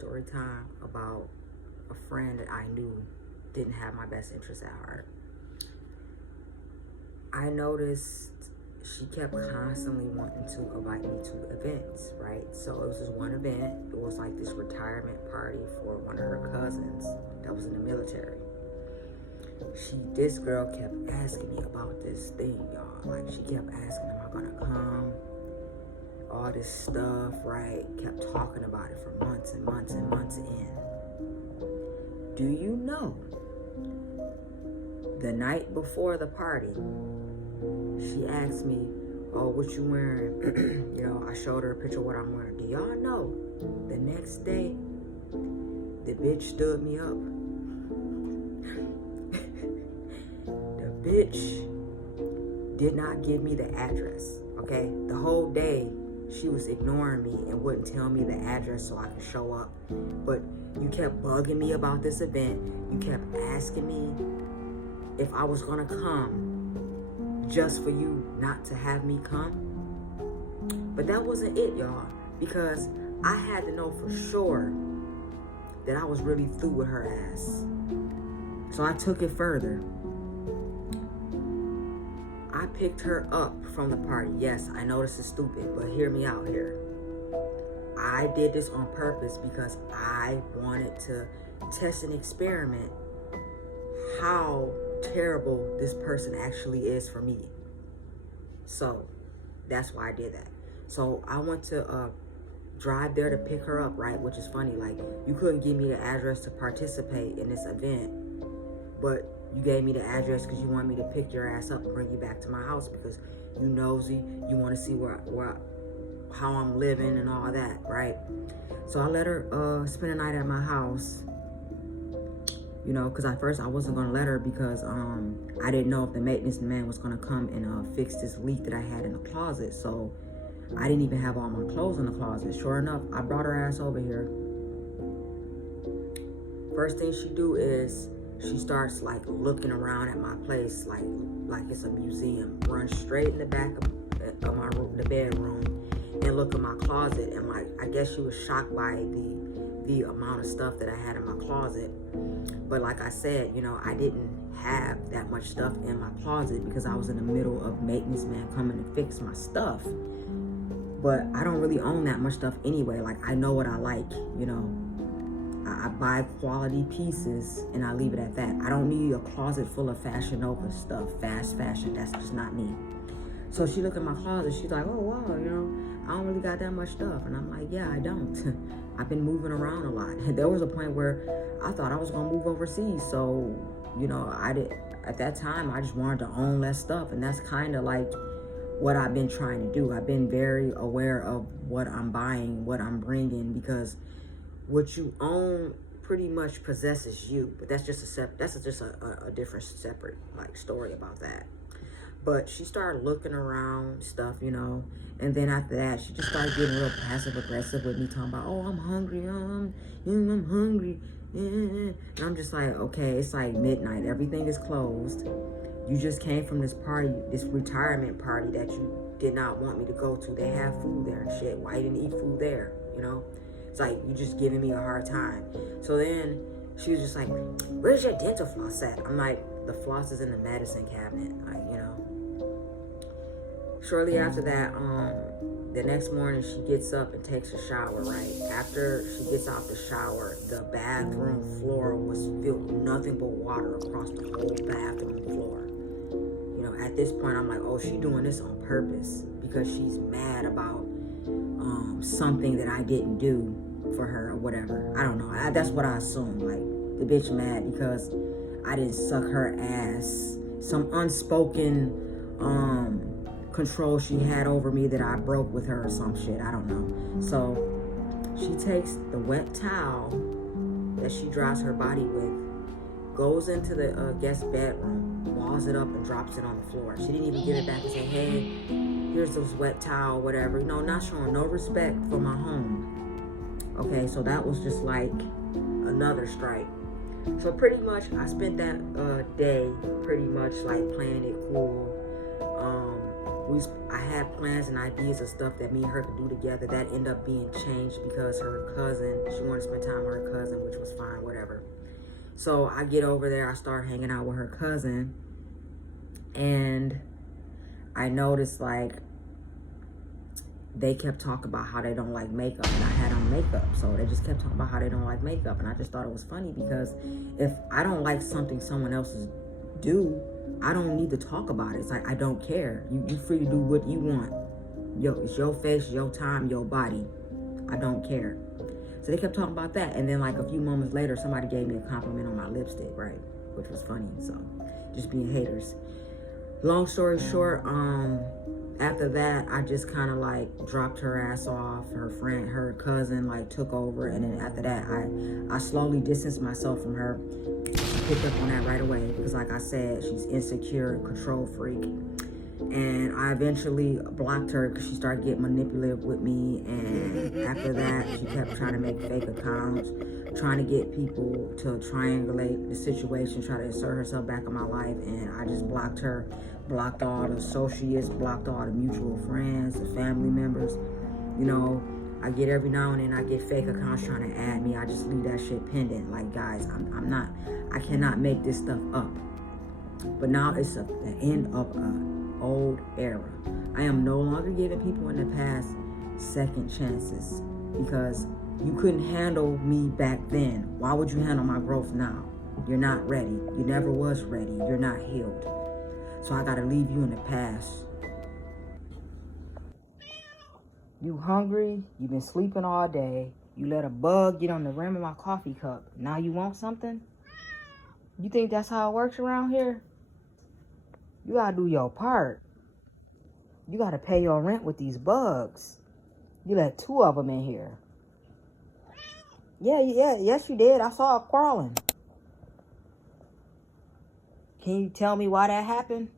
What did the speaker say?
story time about a friend that I knew didn't have my best interest at heart. I noticed she kept constantly wanting to invite me to events, right? So it was this one event. It was like this retirement party for one of her cousins that was in the military. This girl kept asking me about this thing, y'all. Like, she kept asking, am I gonna come? All this stuff, right? Kept talking about it for months and months and months in. Do you know, the night before the party, she asked me, oh, what you wearing? You know, I showed her a picture of what I'm wearing. Do y'all know, the next day, the bitch stood me up. The bitch did not give me the address, okay? The whole day, she was ignoring me and wouldn't tell me the address so I could show up. But you kept bugging me about this event. You kept asking me if I was gonna come just for you not to have me come. But that wasn't it, y'all, because I had to know for sure that I was really through with her ass. So I took it further. I picked her up from the party. Yes, I know this is stupid, but hear me out here. I did this on purpose because I wanted to test and experiment how terrible this person actually is for me. So that's why I did that. So I went to drive there to pick her up, right? Which is funny, like, you couldn't give me the address to participate in this event, but you gave me the address because you want me to pick your ass up and bring you back to my house because you nosy, you want to see how I'm living and all that, right? So I let her spend the night at my house, you know, because at first I wasn't going to let her because I didn't know if the maintenance man was going to come and fix this leak that I had in the closet. So I didn't even have all my clothes in the closet. Sure enough, I brought her ass over here. First thing she do is she starts like looking around at my place like it's a museum. Run straight in the back of my room, the bedroom, and look in my closet. And like, I guess she was shocked by the amount of stuff that I had in my closet. But like I said, you know, I didn't have that much stuff in my closet because I was in the middle of maintenance man coming to fix my stuff. But I don't really own that much stuff anyway. Like, I know what I like, you know. I buy quality pieces and I leave it at that. I don't need a closet full of Fashion Nova stuff, fast fashion. That's just not me. So she looked at my closet. She's like, oh, wow, you know, I don't really got that much stuff. And I'm like, yeah, I don't. I've been moving around a lot. And there was a point where I thought I was going to move overseas. So, you know, at that time, I just wanted to own less stuff. And that's kind of like what I've been trying to do. I've been very aware of what I'm buying, what I'm bringing, because what you own pretty much possesses you. But that's just a different separate like story about that. But she started looking around stuff, you know, and then after that she just started getting real passive aggressive with me, talking about, oh, I'm hungry, I'm hungry, and I'm just like, okay, it's like midnight, everything is closed, you just came from this party, this retirement party that you did not want me to go to. They have food there and shit. Why you didn't eat food there, you know? It's like, you just giving me a hard time. So then she was just like, where's your dental floss at? I'm like, the floss is in the medicine cabinet, like, you know. Shortly after that, the next morning she gets up and takes a shower, right? After she gets out the shower, the bathroom floor was filled with nothing but water across the whole bathroom floor. You know, at this point, I'm like, oh, she doing this on purpose because she's mad about something that I didn't do for her or whatever. I don't know. That's what I assumed. Like, the bitch mad because I didn't suck her ass. Some unspoken control she had over me that I broke with her or some shit. I don't know. So she takes the wet towel that she dries her body with, goes into the guest bedroom, walls it up and drops it on the floor. She didn't even give it back and say, hey, here's this wet towel, whatever. You know, not showing no respect for my home. Okay, so that was just like another strike. So pretty much I spent that day pretty much like playing it cool. I had plans and ideas of stuff that me and her could do together. That ended up being changed because her cousin, she wanted to spend time with her cousin, which was fine, whatever. So I get over there, I start hanging out with her cousin, and I noticed like they kept talking about how they don't like makeup, and I had on makeup, so they just kept talking about how they don't like makeup, and I just thought it was funny because if I don't like something someone else do, I don't need to talk about it. It's like I don't care. You free to do what you want. It's your face, your time, your body. I don't care. So they kept talking about that, and then like a few moments later, somebody gave me a compliment on my lipstick, right? Which was funny. So just being haters. Long story short, after that, I just kind of like dropped her ass off. Her cousin like took over, and then after that, I slowly distanced myself from her. Picked up on that right away because, like I said, she's insecure, control freak, and I eventually blocked her because she started getting manipulative with me. And after that, she kept trying to make fake accounts, trying to get people to triangulate the situation, try to insert herself back in my life, and I just blocked her. Blocked all the associates, blocked all the mutual friends, the family members. You know, I get every now and then I get fake accounts trying to add me. I just leave that shit pending. Like, guys, I cannot make this stuff up. But now it's the end of an old era. I am no longer giving people in the past second chances because you couldn't handle me back then. Why would you handle my growth now? You're not ready. You never was ready. You're not healed. So I gotta leave you in the past. You hungry? You've been sleeping all day. You let a bug get on the rim of my coffee cup. Now you want something? You think that's how it works around here? You gotta do your part. You gotta pay your rent with these bugs. You let 2 of them in here. Yes you did. I saw it crawling. Can you tell me why that happened?